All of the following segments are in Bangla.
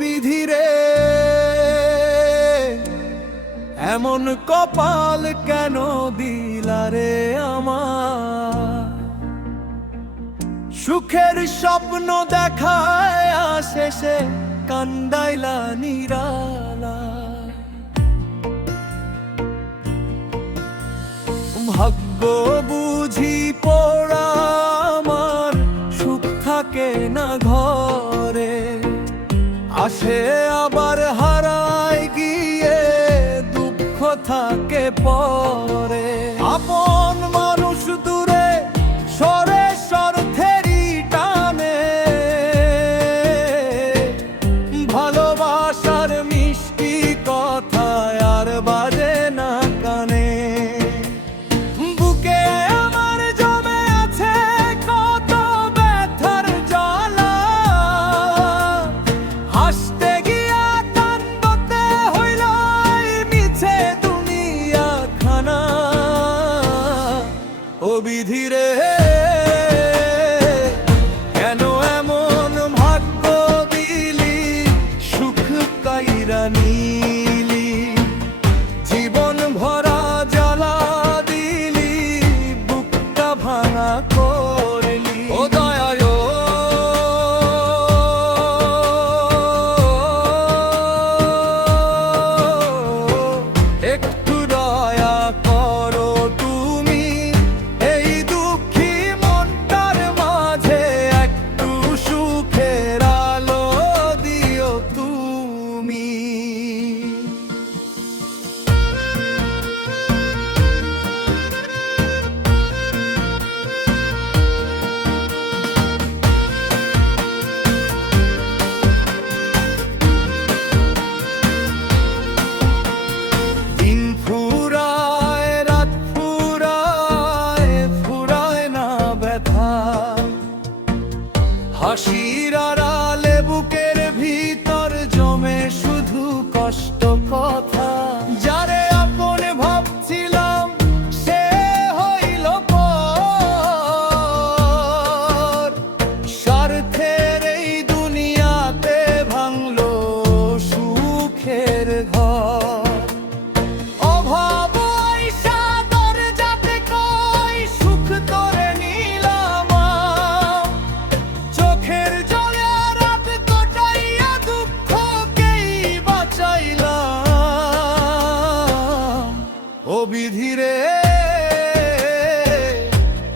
বিধিরে এমন কপাল কেন দিলারে আমার, সুখের স্বপ্ন দেখায় শেষে কান্দাইলা নিরালা। ভাগ্য বুঝি পোড়া আমার, সুখ থাকে না ঘরে, আসে আবার হারায় গিয়ে দুঃখ থাকে পরে। আপন মানুষ দূরে সরে স্বার্থেরই টানে, ভালোবাসার মিষ্টি কথা আর বাজে না কানে। বুকে আমার জমে আছে কত ব্যথার জ্বালা, হাসতে গিয়া কান্দতে হইল মিছে দুনিয়া খানা। ও বিধিরে কেন এমন ভাগ্য দিলি, সুখ কাইরা নিলি, জীবন ভরা জ্বালা দিলি, বুকটা ভাঙা করলি। ও দয়ায় একটু দয়া করো তুমি, এই দুঃখী মনটার মাঝে একটু সুখের আলো দিও তুমি। দিন ফুরায় রাত ফুরায়, ফুরায় না ব্যথা, হাসির আড়ালে বুকের ভিতর জমে শুধু কষ্ট কথা। যারে আপন ভাবছিলাম সে হইল পর, স্বার্থের এই দুনিয়াতে ভাঙলো সুখের ঘর। অভাব আইসা দরজাতে কই সুখ তোরে নিলাম, চোখের জলে রাত কাটাইয়া দুঃখকেই বাঁচাইলাম। ও বিধিরে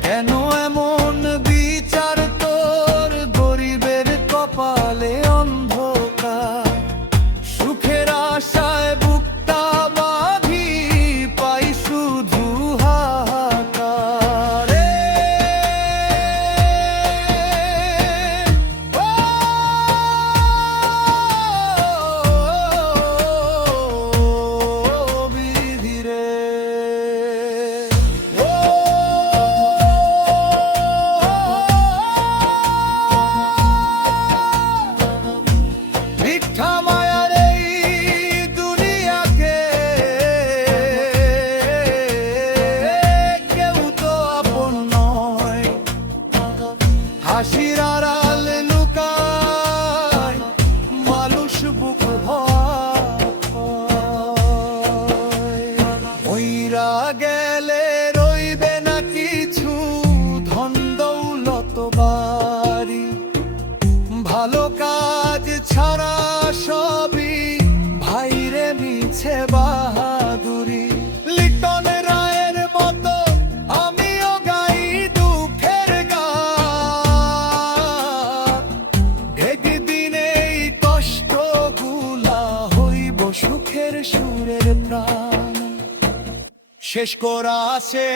কেন এমন বিচার তোর, গরিবের কপালে অন্ধকার, সুখের আশায় বুকটা বাঁধি পাই শুধু হাহাকার। ও বিধিরে মিথ্যা মায়ার এই দুনিয়াকে কেউ তো আপন নয়, হাসির আড়াল লুকায় মানুষ বুক ভয়। মইরা গেলে রইবে না কিছু, ধন দৌলত বাড়ি, ভালো কাজ ছাড়া সবই ভাইরে মিছে বাহাদুরি। লিটন রায়ের মতো আমিও গাই দুঃখের গান, একদিন এই কষ্টগুলা হইব সুখের সুরের প্রাণ। শেষ করা আছে